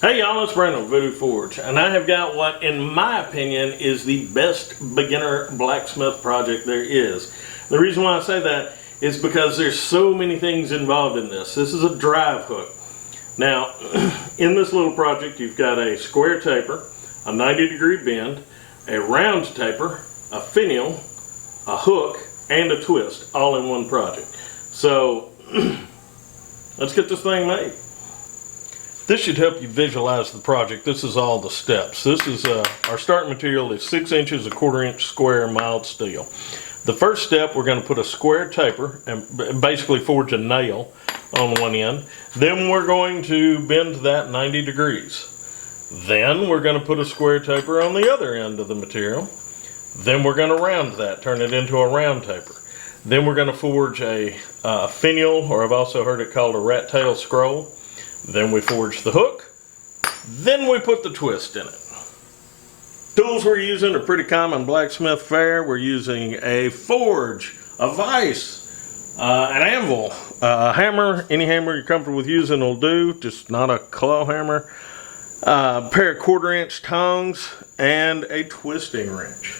Hey y'all, it's Brandon of Voodoo Forge, and I have got what, in my opinion, is the best beginner blacksmith project there is. The reason why I say that is because there's so many things involved in this. This is a drive hook. Now, in this little project, you've got a square taper, a 90-degree bend, a round taper, a finial, a hook, and a twist, all in one project. So, let's get this thing made. This should help you visualize the project. This is all the steps. This is our starting material is 6 inches, a 1/4 inch square mild steel. The first step, we're going to put a square taper and basically forge a nail on one end. Then we're going to bend that 90 degrees. Then we're going to put a square taper on the other end of the material. Then we're going to round that, turn it into a round taper. Then we're going to forge a finial, or I've also heard it called a rat tail scroll. Then we forge the hook. Then we put the twist in it. Tools we're using are pretty common blacksmith fare. We're using a forge, a vise, an anvil, a hammer. Any hammer you're comfortable with using will do, just not a claw hammer. A pair of 1/4 inch tongs and a twisting wrench.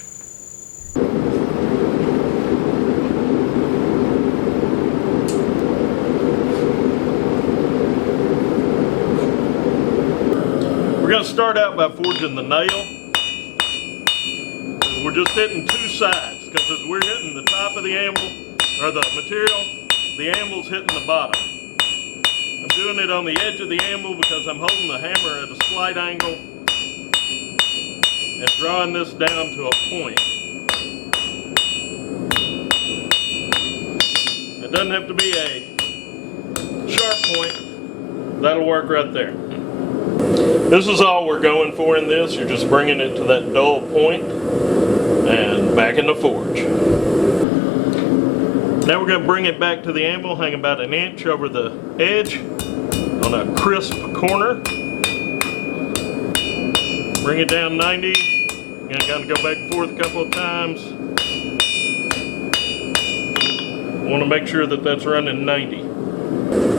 We're going to start out by forging the nail. We're just hitting two sides, because as we're hitting the top of the anvil, or the material, the anvil's hitting the bottom. I'm doing it on the edge of the anvil because I'm holding the hammer at a slight angle and drawing this down to a point. It doesn't have to be a sharp point. That'll work right there. This is all we're going for in this. You're just bringing it to that dull point and back in the forge. Now we're going to bring it back to the anvil, hang about 1 inch over the edge on a crisp corner. Bring it down 90. You're going to kind of go back and forth a couple of times. Want to make sure that that's running 90.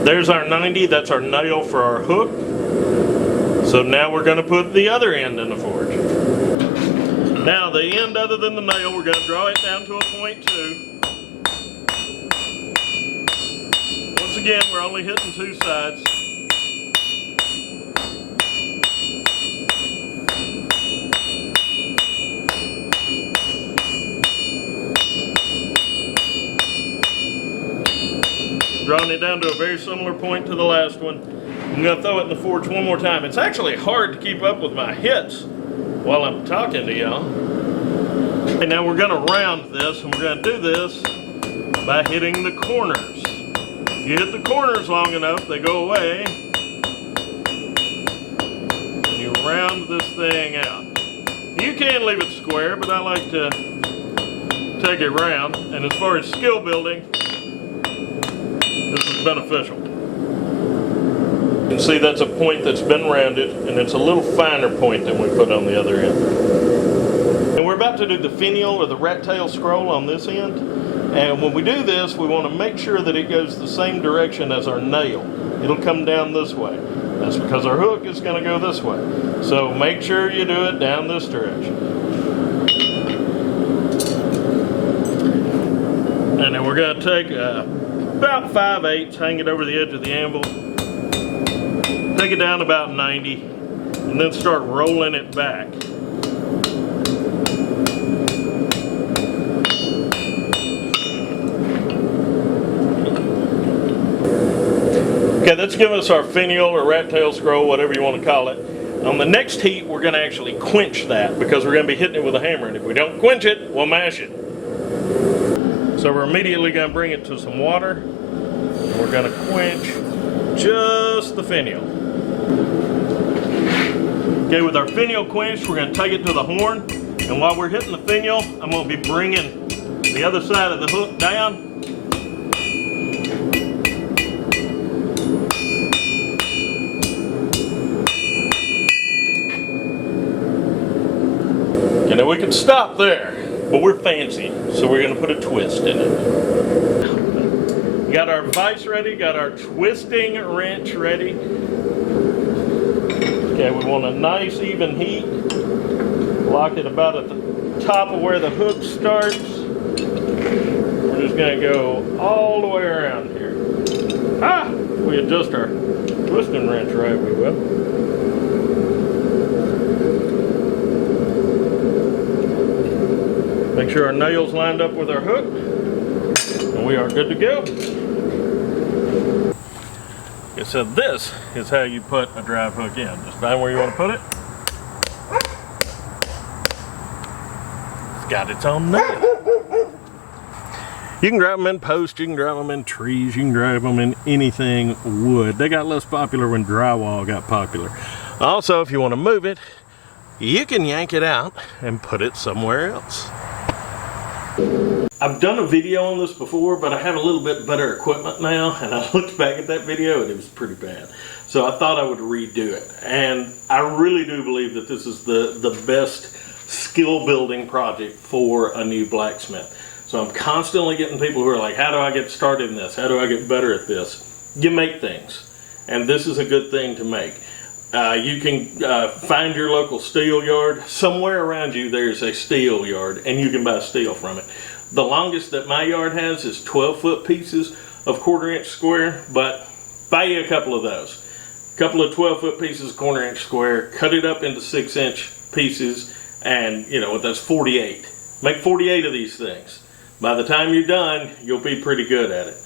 There's our 90. That's our nail for our hook. So now we're going to put the other end in the forge. Now the end other than the nail, we're going to draw it down to a point 2. Once again, we're only hitting two sides. Drawing it down to a very similar point to the last one. I'm going to throw it in the forge one more time. It's actually hard to keep up with my hits while I'm talking to y'all. Okay, now we're going to round this, and we're going to do this by hitting the corners. If you hit the corners long enough, they go away, and you round this thing out. You can leave it square, but I like to take it round, and as far as skill building, this is beneficial. You can see that's a point that's been rounded, and it's a little finer point than we put on the other end. And we're about to do the finial or the rat tail scroll on this end. And when we do this, we want to make sure that it goes the same direction as our nail. It'll come down this way. That's because our hook is going to go this way. So make sure you do it down this direction. And then we're going to take about 5/8, hang it over the edge of the anvil. Take it down about 90, and then start rolling it back. Okay, that's giving us our finial or rat tail scroll, whatever you want to call it. On the next heat, we're going to actually quench that because we're going to be hitting it with a hammer, and if we don't quench it, we'll mash it. So we're immediately going to bring it to some water, and we're going to quench just the finial. Okay, with our finial quenched, we're going to take it to the horn, and while we're hitting the finial, I'm going to be bringing the other side of the hook down. And then we can stop there, but we're fancy, so we're going to put a twist in it. Got our vise ready, got our twisting wrench ready. Okay, we want a nice even heat. Lock it about at the top of where the hook starts. We're just going to go all the way around here. If we adjust our twisting wrench right, we will. Make sure our nail's lined up with our hook, and we are good to go. Okay, so this is how you put a drive hook in. Just find where you want to put it. It's got its own nail. You can drive them in posts, you can drive them in trees, you can drive them in anything wood. They got less popular when drywall got popular. Also, if you want to move it, you can yank it out and put it somewhere else. I've done a video on this before, but I have a little bit better equipment now, and I looked back at that video and it was pretty bad. So I thought I would redo it. And I really do believe that this is the best skill building project for a new blacksmith. So I'm constantly getting people who are like, how do I get started in this? How do I get better at this? You make things, and this is a good thing to make. You can find your local steel yard. Somewhere around you there's a steel yard, and you can buy steel from it. The longest that my yard has is 12-foot pieces of 1/4 inch square, but buy you a couple of those. A couple of 12-foot pieces, 1/4 inch square, cut it up into 6-inch pieces, and you know, that's 48. Make 48 of these things. By the time you're done, you'll be pretty good at it.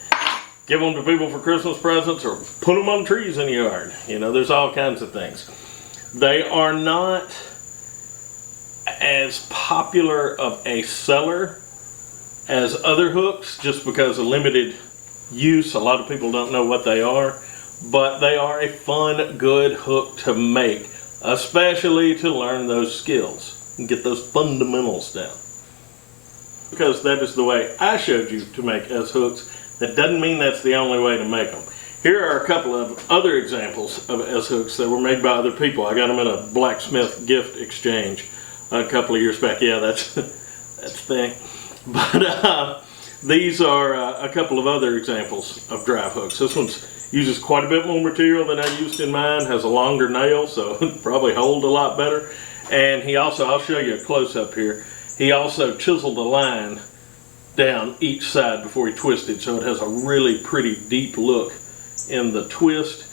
Give them to people for Christmas presents, or put them on trees in the yard. You know, there's all kinds of things. They are not as popular of a seller as other hooks, just because of limited use. A lot of people don't know what they are, but they are a fun, good hook to make, especially to learn those skills and get those fundamentals down. Because that is the way I showed you to make S hooks. That doesn't mean that's the only way to make them. Here are a couple of other examples of S hooks that were made by other people. I got them in a Blacksmith gift exchange a couple of years back. Yeah, that's that's thing. But these are a couple of other examples of drive hooks. This one uses quite a bit more material than I used in mine. Has a longer nail, so it'll probably hold a lot better. And he also, I'll show you a close-up here. He also chiseled a line down each side before he twisted, so it has a really pretty deep look in the twist.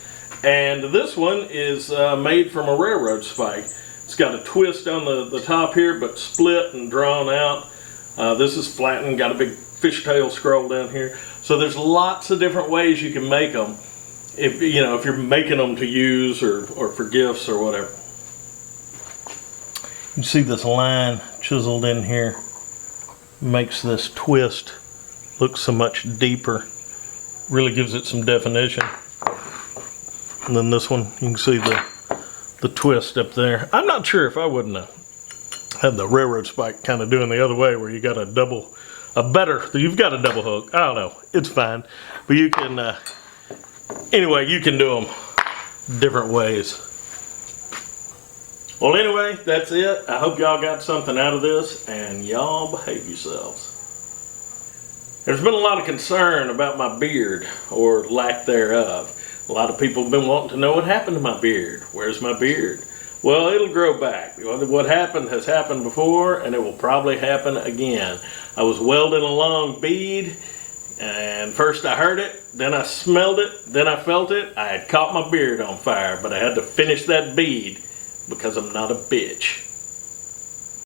And this one is made from a railroad spike. It's got a twist on the top here, but split and drawn out. This is flattened, got a big fishtail scroll down here. So there's lots of different ways you can make them, if you're making them to use or for gifts or whatever. You see this line chiseled in here makes this twist look so much deeper, really gives it some definition. And then this one, you can see the twist up there. I'm not sure if I wouldn't have had the railroad spike kind of doing the other way, where you got you've got a double hook. I don't know, it's fine, but you can anyway, you can do them different ways. Well, anyway, that's it. I hope y'all got something out of this, and y'all behave yourselves. There's been a lot of concern about my beard, or lack thereof. A lot of people have been wanting to know what happened to my beard. Where's my beard? Well, it'll grow back. What happened has happened before, and it will probably happen again. I was welding a long bead, and first I heard it, then I smelled it, then I felt it. I had caught my beard on fire, but I had to finish that bead, because I'm not a bitch.